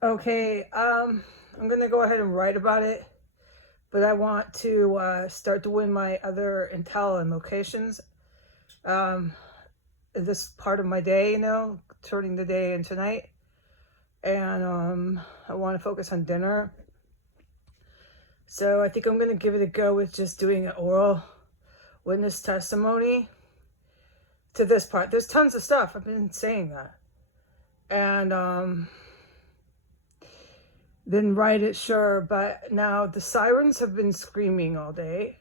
Okay, I'm gonna go ahead and write about it, but I want to start doing my other intel and locations. Um, this part of my day, turning the day into night, and I want to focus on dinner. So I think I'm gonna give it a go with just doing an oral witness testimony to this part. There's tons of stuff. I've been saying that, and then write it, sure. But now the sirens have been screaming all day.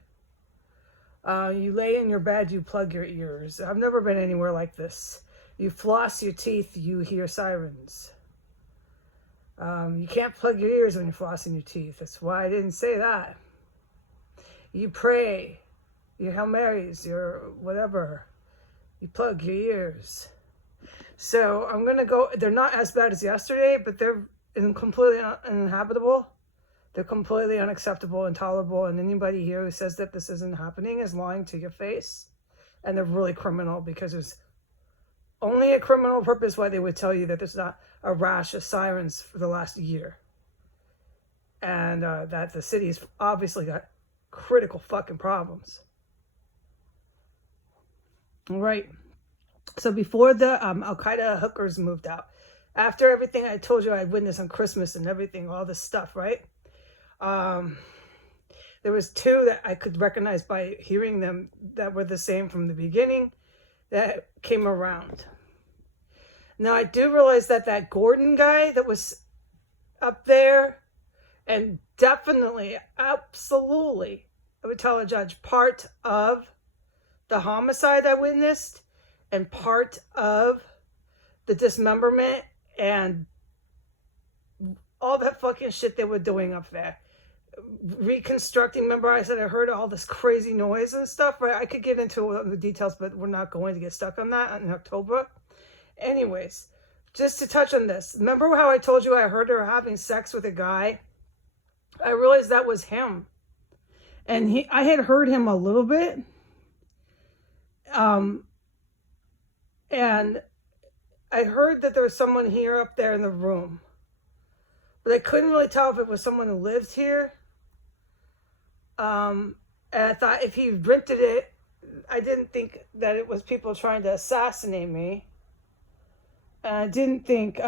You lay in your bed, you plug your ears. I've never been anywhere like this. You floss your teeth, you hear sirens. You can't plug your ears when you're flossing your teeth. That's why I didn't say that. You pray, your Hail Marys, your whatever. You plug your ears. So I'm going to go. They're not as bad as yesterday, but they're completely uninhabitable. They're completely unacceptable, intolerable, and anybody here who says that this isn't happening is lying to your face. And they're really criminal, because there's only a criminal purpose why they would tell you that there's not a rash of sirens for the last year. And that the city's obviously got critical fucking problems. All right. So before the Al-Qaeda hookers moved out, after everything I told you I'd witnessed on Christmas and everything, all this stuff, right? There was two that I could recognize by hearing them that were the same from the beginning that came around. Now I do realize that that Gordon guy that was up there, and definitely, absolutely, I would tell a judge, part of the homicide I witnessed and part of the dismemberment and all that fucking shit they were doing up there. Reconstructing, remember I said I heard all this crazy noise and stuff, right? I could get into the details, but we're not going to get stuck on that in October. Anyways, just to touch on this, remember how I told you I heard her having sex with a guy? I realized that was him. And I had heard him a little bit. And I heard that there was someone here up there in the room. But I couldn't really tell if it was someone who lived here. And I thought if he rented it, I didn't think that it was people trying to assassinate me. And I didn't think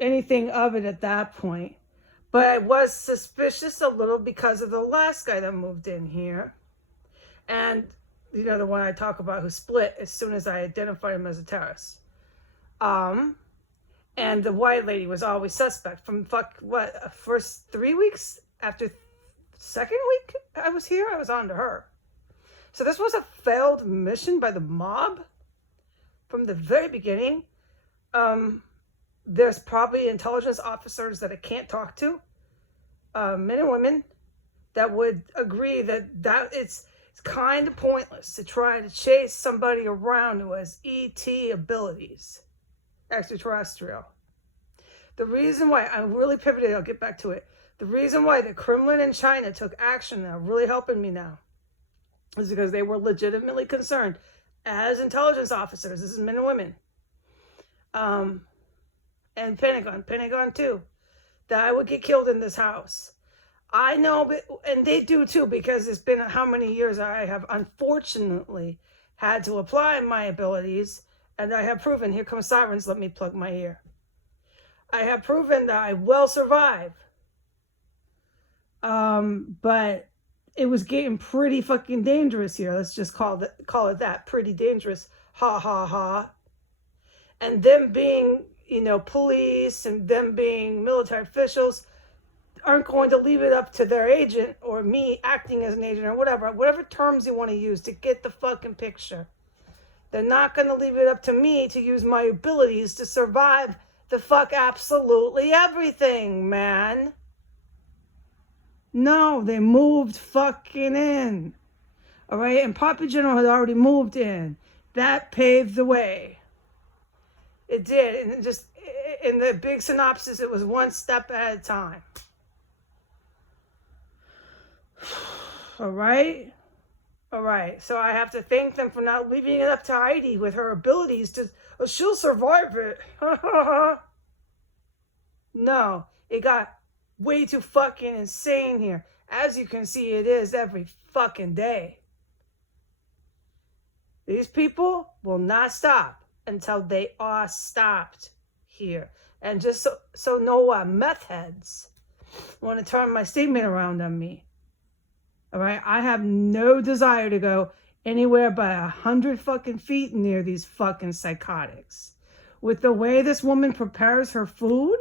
anything of it at that point. But I was suspicious a little because of the last guy that moved in here. And, the one I talk about who split as soon as I identified him as a terrorist. And the white lady was always suspect from first 3 weeks after second week I was here, I was on to her. So this was a failed mission by the mob from the very beginning. There's probably intelligence officers that I can't talk to, men and women, that would agree that it's kind of pointless to try to chase somebody around who has ET abilities, extraterrestrial. The reason why I'm really pivoted, I'll get back to it. The reason why the Kremlin and China took action and are really helping me now is because they were legitimately concerned as intelligence officers. This is men and women. And Pentagon too, that I would get killed in this house. I know, and they do too, because it's been how many years I have unfortunately had to apply my abilities, and I have proven, here comes sirens, let me plug my ear. I have proven that I will survive. But it was getting pretty fucking dangerous here. Let's just call it that, pretty dangerous. Ha ha ha. And them being, police and them being military officials aren't going to leave it up to their agent or me acting as an agent or whatever terms you want to use to get the fucking picture. They're not going to leave it up to me to use my abilities to survive the fuck absolutely everything, man. No, they moved fucking in. All right, and Papa General had already moved in. That paved the way. It did, and just in the big synopsis, it was one step at a time. All right? All right, so I have to thank them for not leaving it up to Heidi with her abilities to, oh, she'll survive it. No, it got way too fucking insane here. As you can see, it is every fucking day. These people will not stop until they are stopped here. And just so know meth heads want to turn my statement around on me. All right, I have no desire to go anywhere but 100 fucking feet near these fucking psychotics. With the way this woman prepares her food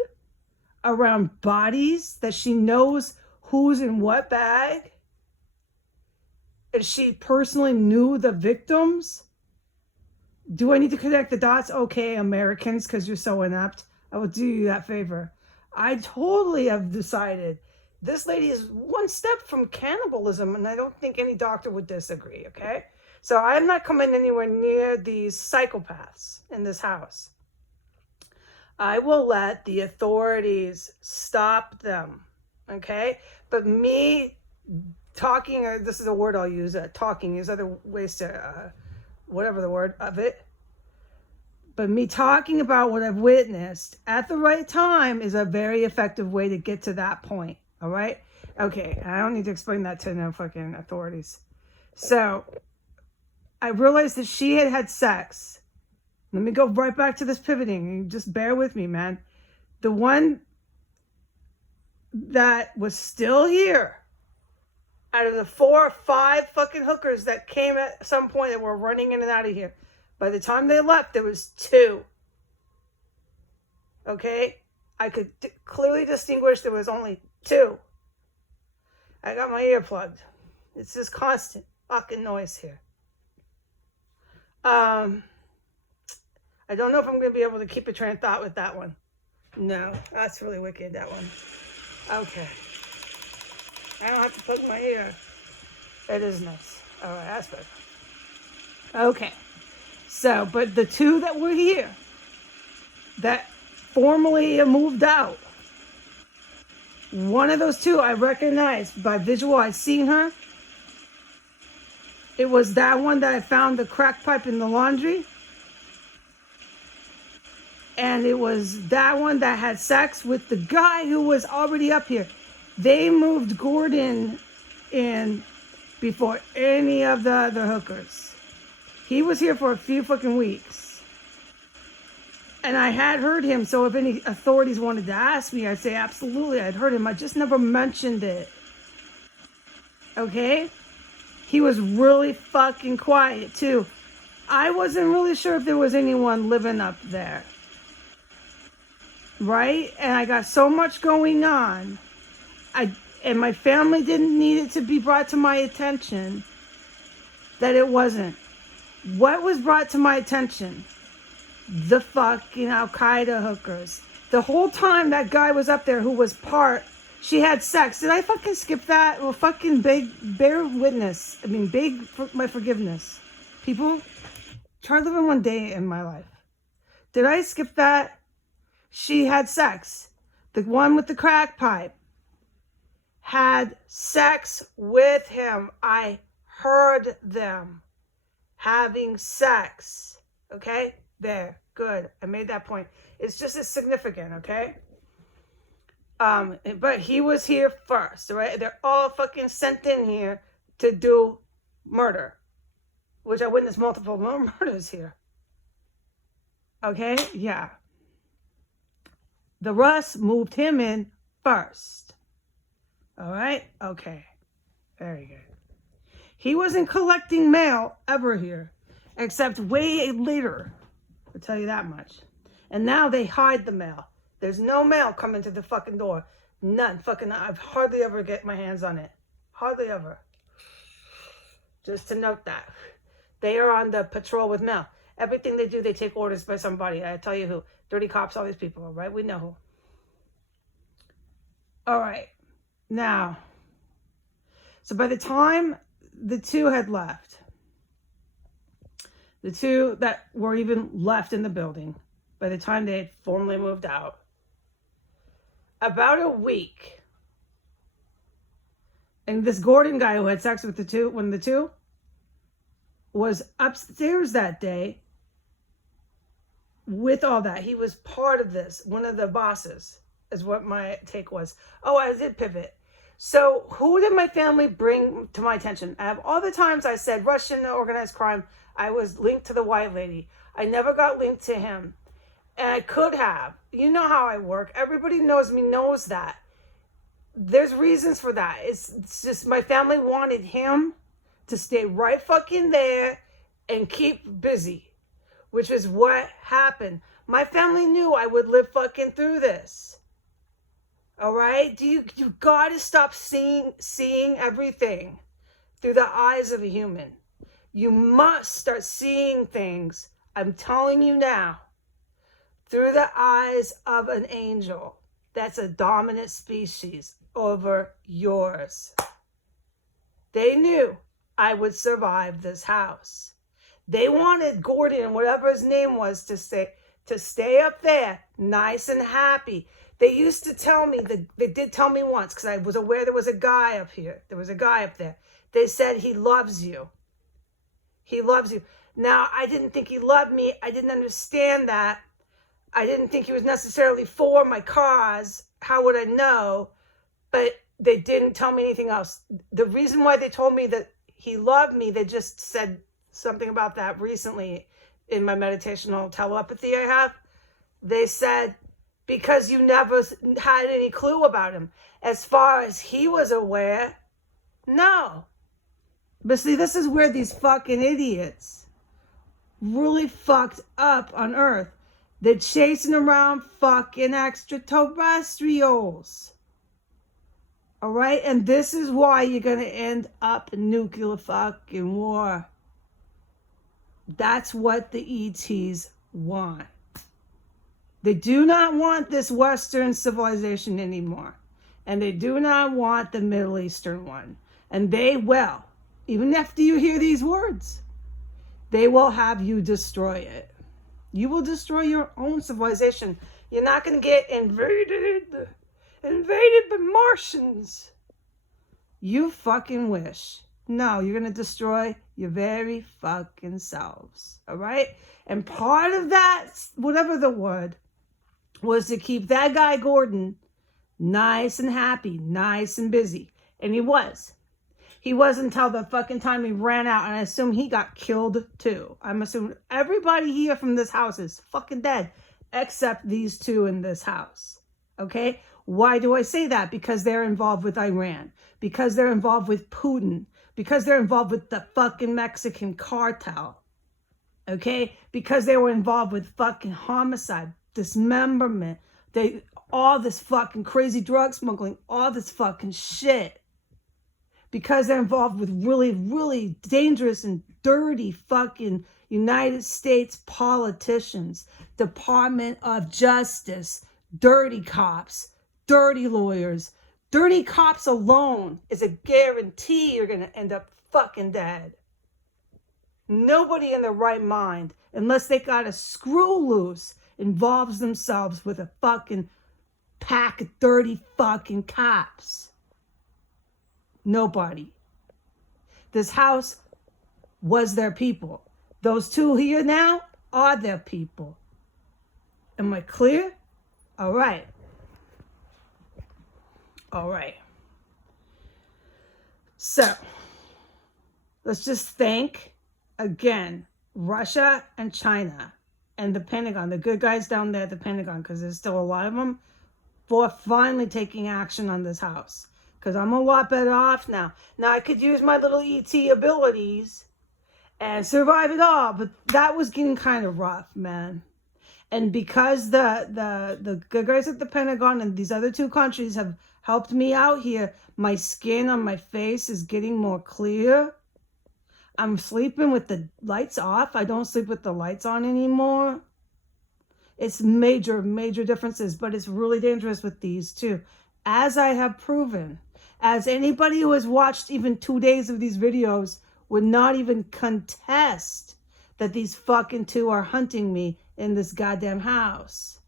around bodies that she knows who's in what bag, and she personally knew the victims. Do I need to connect the dots? Okay, Americans, because you're so inept, I will do you that favor. I totally have decided this lady is one step from cannibalism, and I don't think any doctor would disagree, okay? So I'm not coming anywhere near these psychopaths in this house. I will let the authorities stop them, okay? But me talking, or this is a word I'll use, talking, is other ways to, whatever the word of it. But me talking about what I've witnessed at the right time is a very effective way to get to that point. All right? Okay, I don't need to explain that to no fucking authorities. So, I realized that she had had sex. Let me go right back to this pivoting. Just bear with me, man. The one that was still here, out of the 4 or 5 fucking hookers that came at some point that were running in and out of here, by the time they left, there was 2. Okay? I could clearly distinguish there was only 2. I got my ear plugged. It's this constant fucking noise here. I don't know if I'm going to be able to keep a train of thought with that one. No, that's really wicked, that one. Okay. I don't have to plug my ear. It is nice. All right, that's better. Okay. So, but the 2 that were here, that formally moved out, one of those 2 I recognized by visual. I'd seen her. It was that one that I found the crack pipe in the laundry. And it was that one that had sex with the guy who was already up here. They moved Gordon in before any of the other hookers. He was here for a few fucking weeks. And I had heard him, so if any authorities wanted to ask me, I'd say absolutely, I'd heard him. I just never mentioned it. Okay? He was really fucking quiet, too. I wasn't really sure if there was anyone living up there. Right? And I got so much going on. And my family didn't need it to be brought to my attention that it wasn't. What was brought to my attention? The fucking Al-Qaeda hookers. The whole time that guy was up there who was she had sex. Did I fucking skip that? Well, fucking bear witness. I mean, beg my forgiveness. People, try living one day in my life. Did I skip that? She had sex. The one with the crack pipe had sex with him. I heard them having sex. Okay? There. Good. I made that point. It's just as significant, okay? But he was here first, right? They're all fucking sent in here to do murder, which I witnessed multiple murders here. Okay? Yeah. The Russ moved him in first. All right? Okay. Very good. He wasn't collecting mail ever here, except way later. I'll tell you that much. And now they hide the mail. There's no mail coming to the fucking door. None. Fucking, I've hardly ever get my hands on it. Hardly ever. Just to note that. They are on the patrol with mail. Everything they do, they take orders by somebody. I tell you who. Dirty cops, all these people, right? We know who. All right. Now, so by the time the 2 had left, the 2 that were even left in the building, by the time they had formally moved out, about a week, and this Gordon guy who had sex with one of the 2, was upstairs that day with all that. He was part of this, one of the bosses, is what my take was. Oh, I did pivot. So who did my family bring to my attention? I have all the times I said Russian organized crime, I was linked to the white lady. I never got linked to him. And I could have. You know how I work. Everybody knows me, knows that. There's reasons for that. It's just my family wanted him to stay right fucking there and keep busy, which is what happened. My family knew I would live fucking through this. All right? You gotta stop seeing everything through the eyes of a human. You must start seeing things, I'm telling you now, through the eyes of an angel. That's a dominant species over yours. They knew I would survive this house. They wanted Gordon, whatever his name was, to stay up there, nice and happy. They used to tell me, they did tell me once, because I was aware there was a guy up here. There was a guy up there. They said, he loves you. He loves you. Now, I didn't think he loved me. I didn't understand that. I didn't think he was necessarily for my cause. How would I know? But they didn't tell me anything else. The reason why they told me that he loved me, they just said something about that recently in my meditational telepathy I have. They said, because you never had any clue about him. As far as he was aware, no. But see, this is where these fucking idiots really fucked up on Earth. They're chasing around fucking extraterrestrials. All right? And this is why you're going to end up in nuclear fucking war. That's what the ETs want. They do not want this Western civilization anymore. And they do not want the Middle Eastern one. And they will, even after you hear these words, they will have you destroy it. You will destroy your own civilization. You're not going to get invaded by Martians. You fucking wish. No, you're going to destroy your very fucking selves. All right? And part of that, whatever the word, was to keep that guy Gordon nice and happy, nice and busy. And he was. He was until the fucking time he ran out, and I assume he got killed too. I'm assuming everybody here from this house is fucking dead, except these two in this house. Okay? Why do I say that? Because they're involved with Iran. Because they're involved with Putin. Because they're involved with the fucking Mexican cartel. Okay? Because they were involved with fucking homicide, dismemberment, all this fucking crazy drug smuggling, all this fucking shit. Because they're involved with really, really dangerous and dirty fucking United States politicians, Department of Justice, dirty cops, dirty lawyers. Dirty cops alone is a guarantee you're going to end up fucking dead. Nobody in their right mind, unless they got a screw loose, involves themselves with a fucking pack of dirty fucking cops. Nobody. This house was their people. Those two here now are their people. Am I clear? All right. All right. So, let's just thank, again, Russia and China and the Pentagon, the good guys down there at the Pentagon, because there's still a lot of them, for finally taking action on this house. Because I'm a lot better off now. Now, I could use my little ET abilities and survive it all. But that was getting kind of rough, man. And because the good guys at the Pentagon and these other two countries have helped me out here, my skin on my face is getting more clear. I'm sleeping with the lights off. I don't sleep with the lights on anymore. It's major, major differences. But it's really dangerous with these too. As I have proven. As anybody who has watched even 2 days of these videos would not even contest that these fucking two are hunting me in this goddamn house.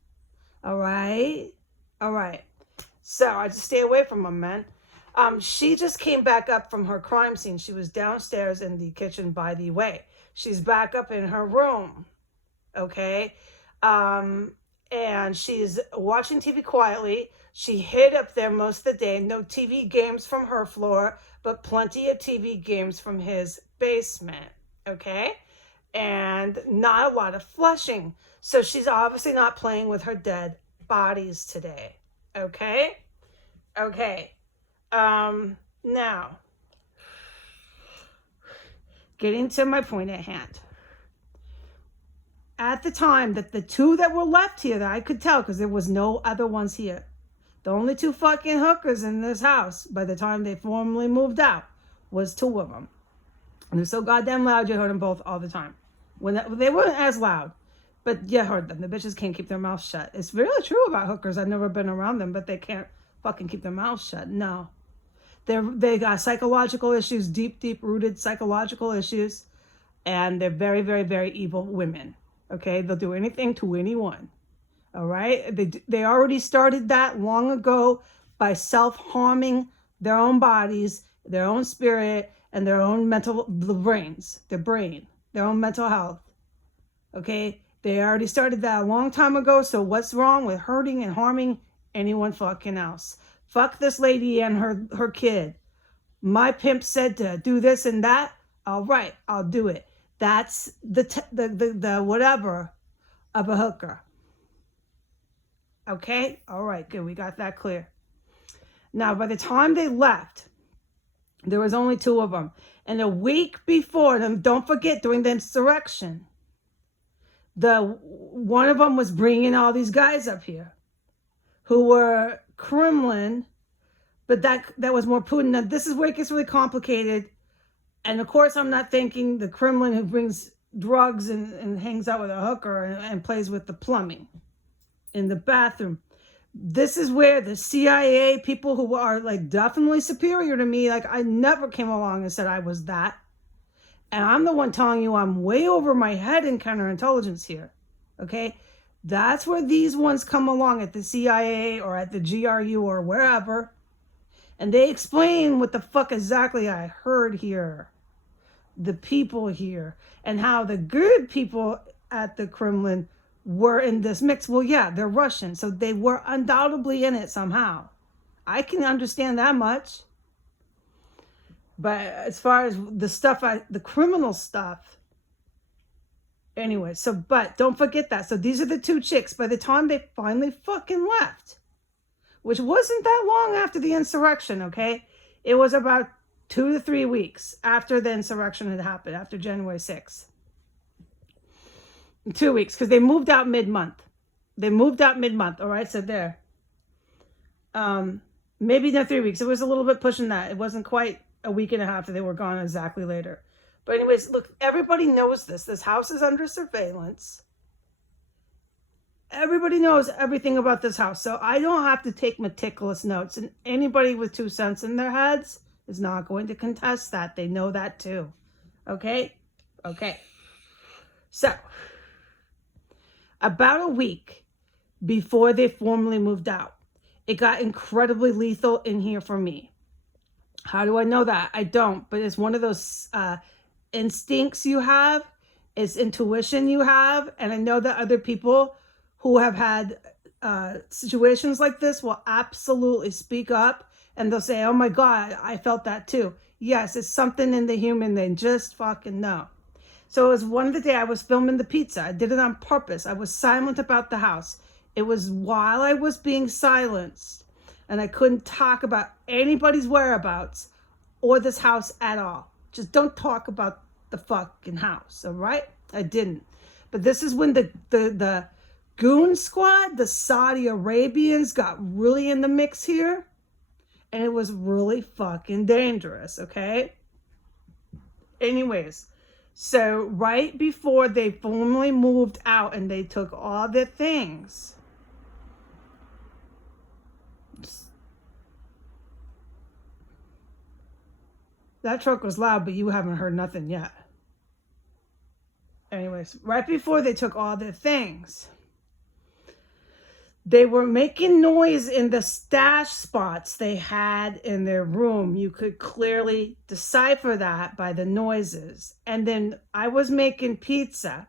All right? All right. So I just stay away from them, man. She just came back up from her crime scene. She was downstairs in the kitchen by the way. She's back up in her room, okay? And she's watching TV quietly. She hid up there most of the day. No TV games from her floor, but plenty of TV games from his basement, okay? And not a lot of flushing. So she's obviously not playing with her dead bodies today, okay? Okay. Now, getting to my point at hand. At the time that the two that were left here that I could tell, because there was no other ones here, the only two fucking hookers in this house by the time they formally moved out was two of them. And they're so goddamn loud, you heard them both all the time. They weren't as loud, but you heard them. The bitches can't keep their mouths shut. It's really true about hookers. I've never been around them, but they can't fucking keep their mouths shut. No. They got psychological issues, deep rooted psychological issues, and they're very, very, very evil women. Okay, they'll do anything to anyone. All right, they already started that long ago by self-harming their own bodies, their own spirit, and their own their own mental health. Okay, they already started that a long time ago. So what's wrong with hurting and harming anyone fucking else? Fuck this lady and her kid. My pimp said to do this and that. All right, I'll do it. That's the whatever of a hooker. Okay? All right, good. We got that clear. Now, by the time they left, there was only two of them. And a week before them, don't forget, during the insurrection, one of them was bringing all these guys up here who were Kremlin, but that was more Putin. Now, this is where it gets really complicated. And of course, I'm not thinking the Kremlin who brings drugs and hangs out with a hooker and plays with the plumbing in the bathroom. This is where the CIA people who are like definitely superior to me, like I never came along and said I was that. And I'm the one telling you I'm way over my head in counterintelligence here. Okay? That's where these ones come along at the CIA or at the GRU or wherever. And they explain what the fuck exactly I heard here. The people here. And how the good people at the Kremlin were in this mix. Well, yeah, they're Russian. So they were undoubtedly in it somehow. I can understand that much. But as far as the criminal stuff, anyway, but don't forget that. So these are the two chicks. By the time they finally fucking left, which wasn't that long after the insurrection, okay? It was about 2 to 3 weeks after the insurrection had happened, after January 6th. 2 weeks, because they moved out mid-month. All right? So there. Maybe not 3 weeks. It was a little bit pushing that. It wasn't quite a week and a half that they were gone exactly later. But anyways, look, everybody knows this. This house is under surveillance. Everybody knows everything about this house. So I don't have to take meticulous notes. And anybody with 2 cents in their heads is not going to contest that. They know that too. Okay? Okay. So, about a week before they formally moved out, it got incredibly lethal in here for me. How do I know that? I don't, but it's one of those instincts you have. It's intuition you have. And I know that other people who have had situations like this will absolutely speak up and they'll say, oh my God, I felt that too. Yes, it's something in the human they just fucking know. So it was one of the day I was filming the pizza. I did it on purpose. I was silent about the house. It was while I was being silenced and I couldn't talk about anybody's whereabouts or this house at all. Just don't talk about the fucking house, all right? I didn't. But this is when the goon squad, the Saudi Arabians, got really in the mix here. And it was really fucking dangerous, okay? Anyways, so right before they formally moved out and they took all their things, that truck was loud, but you haven't heard nothing yet. Anyways, right before they took all their things, They were making noise in the stash spots they had in their room. You could clearly decipher that by the noises. And then I was making pizza,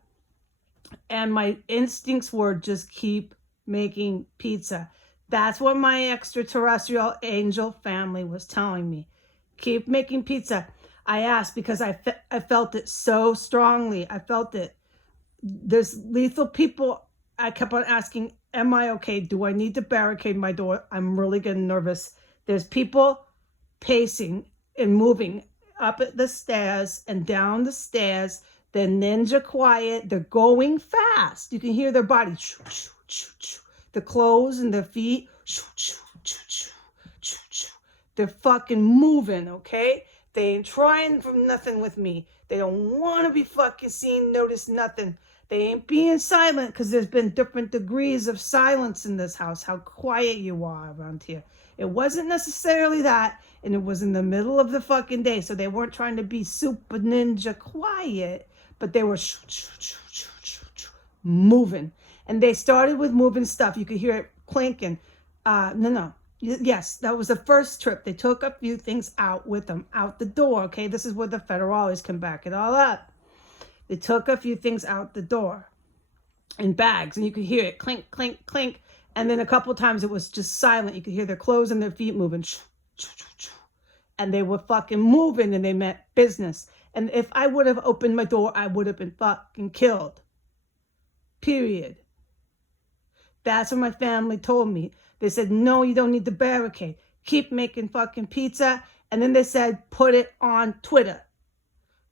and my instincts were just keep making pizza. That's what my extraterrestrial angel family was telling me. Keep making pizza. I asked because I felt it so strongly. I felt it. There's lethal people. I kept on asking, am I okay? Do I need to barricade my door? I'm really getting nervous. There's people pacing and moving up the stairs and down the stairs. They're ninja quiet. They're going fast. You can hear their body. The clothes and their feet. They're fucking moving, okay? They ain't trying for nothing with me. They don't want to be fucking seen, noticed, nothing. They ain't being silent because there's been different degrees of silence in this house, how quiet you are around here. It wasn't necessarily that, and it was in the middle of the fucking day, so they weren't trying to be super ninja quiet, but they were moving. And they started with moving stuff. You could hear it clanking. Yes, that was the first trip. They took a few things out with them, out the door, okay? This is where the federales can back it all up. They took a few things out the door in bags, and you could hear it clink, clink, clink. And then a couple of times it was just silent. You could hear their clothes and their feet moving. And they were fucking moving, and they meant business. And if I would have opened my door, I would have been fucking killed. Period. That's what my family told me. They said, no, you don't need to barricade. Keep making fucking pizza. And then they said, put it on Twitter.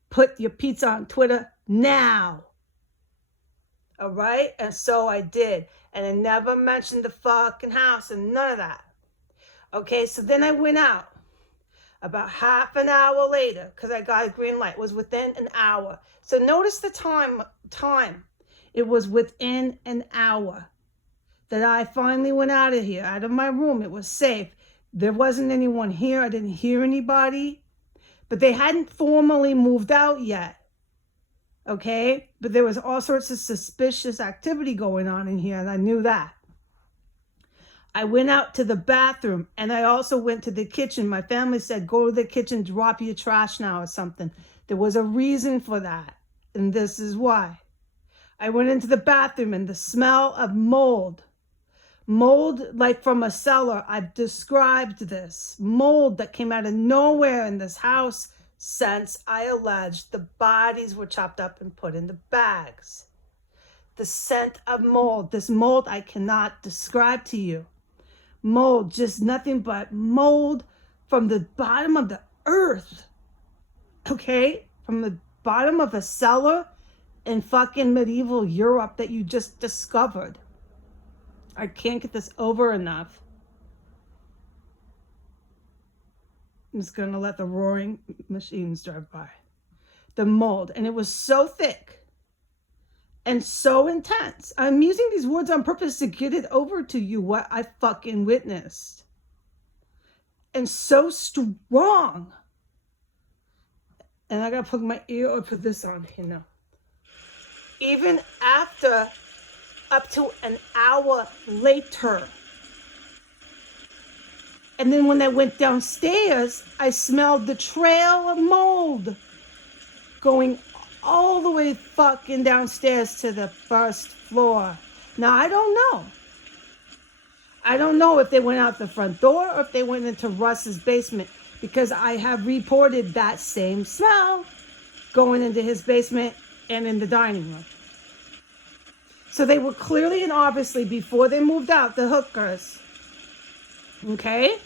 Put your pizza on Twitter now. All right? And so I did. And I never mentioned the fucking house and none of that. Okay, so then I went out. About half an hour later, because I got a green light, it was within an hour. So notice the time. It was within an hour that I finally went out of here, out of my room. It was safe. There wasn't anyone here. I didn't hear anybody. But they hadn't formally moved out yet. Okay? But there was all sorts of suspicious activity going on in here, and I knew that. I went out to the bathroom, and I also went to the kitchen. My family said, go to the kitchen, drop your trash now or something. There was a reason for that, and this is why. I went into the bathroom, and the smell of mold like from a cellar, I've described this. Mold that came out of nowhere in this house since I alleged the bodies were chopped up and put in the bags. The scent of mold, this mold I cannot describe to you. Mold, just nothing but mold from the bottom of the earth. Okay? From the bottom of a cellar in fucking medieval Europe that you just discovered. I can't get this over enough. I'm just going to let the roaring machines drive by. The mold. And it was so thick and so intense. I'm using these words on purpose to get it over to you what I fucking witnessed. And so strong. And I got to plug my ear or put this on, you know. Even after up to an hour later. And then when I went downstairs, I smelled the trail of mold going all the way fucking downstairs to the first floor. Now, I don't know. I don't know if they went out the front door or if they went into Russ's basement, because I have reported that same smell going into his basement and in the dining room. So they were clearly and obviously, before they moved out, the hookers, okay,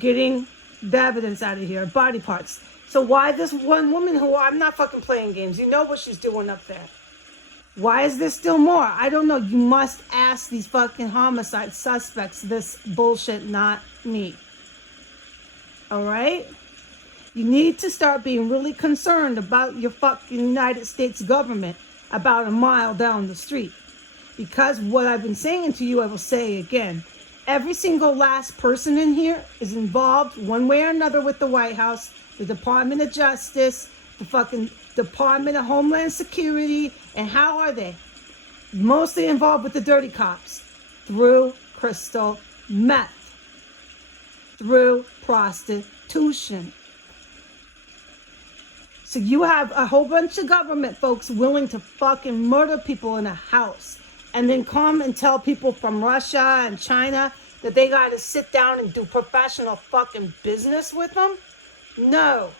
getting the evidence out of here, body parts. So why this one woman who, I'm not fucking playing games, you know what she's doing up there. Why is there still more? I don't know. You must ask these fucking homicide suspects this bullshit, not me. All right? You need to start being really concerned about your fucking United States government about a mile down the street. Because what I've been saying to you, I will say again. Every single last person in here is involved one way or another with the White House, the Department of Justice, the fucking Department of Homeland Security. And how are they? Mostly involved with the dirty cops. through crystal meth, through prostitution. So you have a whole bunch of government folks willing to fucking murder people in a house and then come and tell people from Russia and China that they got to sit down and do professional fucking business with them? No.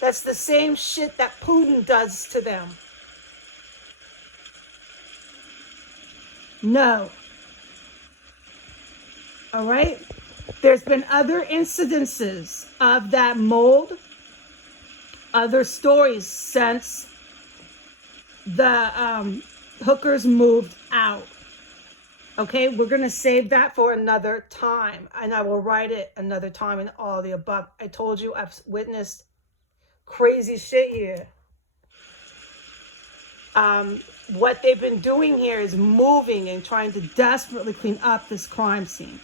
That's the same shit that Putin does to them. No. All right? There's been other incidences of that mold, other stories since the hookers moved out. Okay, we're going to save that for another time, and I will write it another time in all the above. I told you I've witnessed crazy shit here. What they've been doing here is moving and trying to desperately clean up this crime scene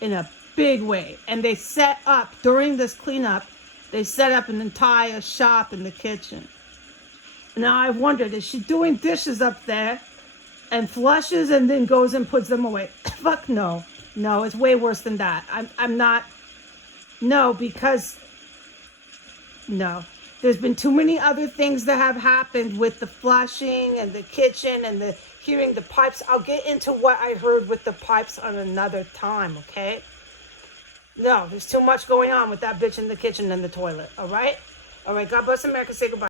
in a big way. And they set up, during this cleanup, they set up an entire shop in the kitchen. Now I wondered, is she doing dishes up there and flushes and then goes and puts them away? Fuck no. No, it's way worse than that. I'm not. No, because no. There's been too many other things that have happened with the flushing and the kitchen and the hearing the pipes. I'll get into what I heard with the pipes on another time, okay? No, there's too much going on with that bitch in the kitchen and the toilet, all right? All right, God bless America. Say goodbye.